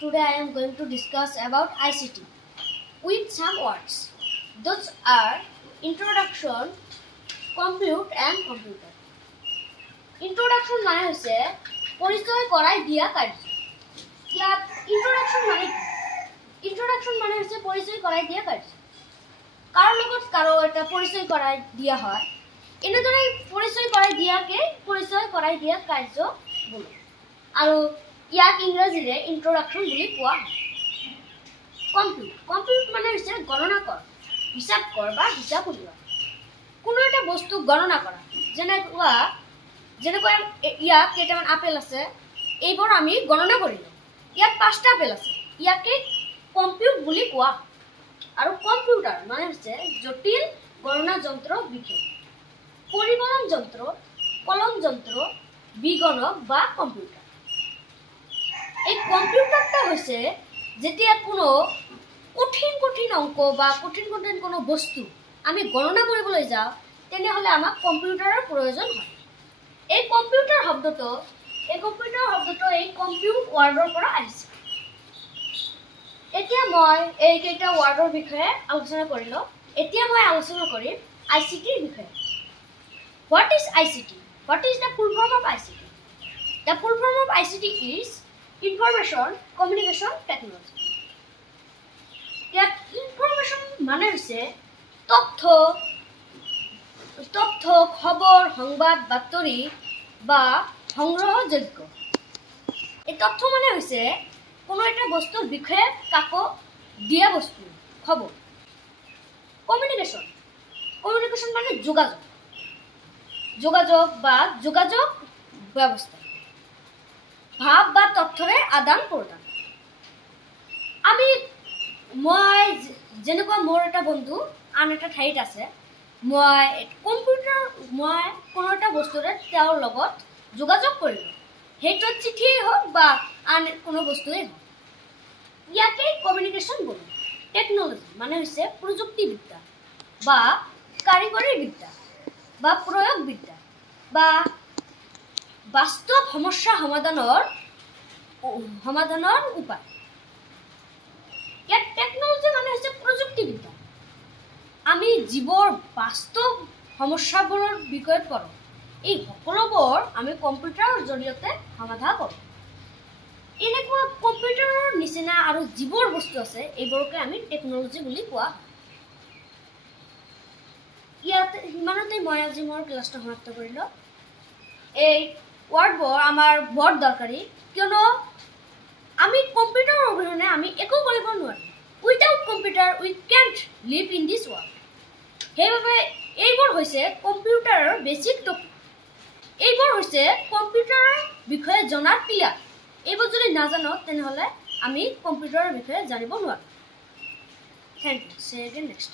Today I am going to discuss about ICT with some words. Those are introduction, compute and computer. Introduction মানে হৈছে পৰিচয় কৰাই দিয়া কাৰ্য। ইয়াত introduction মানে হৈছে পৰিচয় কৰাই দিয়া কাৰ্য। কাৰো লগত কাৰো এটা পৰিচয় কৰাই দিয়া হয়। এনেদৰে পৰিচয় কৰাই দিয়াকে পৰিচয় কৰাই দিয়া কাৰ্য বোলে। আৰু ইয়াক ইংৰাজীৰে introduction বুলি কোৱা হয়। compute মানে হৈছে গণনা কৰ, হিসাব কৰ বা হিসাব উলিওৱা। কোনো এটা বস্তু গণনা কৰা। যেনেকৈ ইয়াত কেইটামান আপেল আছে, এইবোৰ আমি গণনা কৰিলো। ইয়াত 5টা আপেল আছে। ইয়াকে কম্পিউট বুলি কোৱা। আৰু কম্পিউটাৰ মানে হৈছে জটিল গণনা যন্ত্ৰ বিশেষ। পৰিগণন যন্ত্ৰ, কলন যন্ত্ৰ, বিগণক বা কম্পিউটাৰ। এই কম্পিউটারটা হচ্ছে যেতিয়া কোনো কঠিন অঙ্ক বা কঠিন কোনো বস্তু আমি গণনা কৰিবলৈ যাওঁ তেনেহলে আমাক কম্পিউটাৰৰ প্ৰয়োজন হয়। এই কম্পিউটাৰ শব্দটো এই কম্পিউট ওয়াৰ্ডৰ পৰা আহিছে। এতিয়া মই এই কেইটা ওয়াৰ্ডৰ বিষয়ে আলোচনা কৰিলো। এতিয়া মই আলোচনা কৰিম আইসিটিৰ বিষয়ে। What is ICT? What is the full form of ICT? The full form of ICT is Information Communication Technology. Information মানে হৈছে তথ্য, খবর, সংবাদ, বাতৰি বা সংগ্ৰহযোগ্য। এই তথ্য মানে হৈছে কোনো এটা বস্তুৰ বিষয়ে কাকো দিয়া বস্তু, খবৰ। কমিউনিকেশন মানে যোগাযোগ বা যোগাযোগ ব্যবস্থা। ভাব বা তথ্যৰে আদান প্ৰদান। মই যেনেকুৱা মোৰ এটা বন্ধু আন এটা ঠাইত আছে, মই কোনো এটা বস্তুৰে তেওঁৰ লগত যোগাযোগ কৰিলো। সেইটো চিঠিয়ে হওক বা আন কোনো বস্তুৱে হওক। ইয়াকে কমিউনিকেশন বলে। টেকনলজি মানে হৈছে প্ৰযুক্তিবিদ্যা বা কাৰিকৰী বিদ্যা বা প্ৰয়োগ বিদ্যা বা বাস্তৱ সমস্যা সমাধানৰ উপায়। ইয়াত টেকনলজি মানে হৈছে প্ৰযুক্তিবিদ্যা। আমি জীৱৰ বাস্তৱ সমস্যাবোৰৰ বিষয়ে পঢ়ো। এই সকলোবোৰ আমি কম্পিউটাৰৰ জৰিয়তে সমাধান কৰোঁ। এনেকুৱা কম্পিউটাৰৰ নিচিনা আৰু যিবোৰ বস্তু আছে এইবোৰকে আমি টেকনলজি বুলি কোৱা হয়। ইয়াতে ইমানতে মই আজি মোৰ ক্লাছটো সমাপ্ত কৰিলো। এই ওয়াৰ্ডবোৰ আমাৰ বৰ দৰকাৰী, কিয়নো আমি কম্পিউটাৰৰ অবিহনে আমি একো কৰিব নোৱাৰো। Without computer we can't live in this world. সেইবাবে এইবোৰ হৈছে কম্পিউটাৰৰ বেসিক টপিক। এইবোৰ হৈছে কম্পিউটাৰৰ বিষয়ে জনাৰ পিলাৰ। এইবোৰ যদি নাজানো তেনেহলে আমি কম্পিউটাৰৰ বিষয়ে জানিব নোৱাৰো। Thank you. See you again next.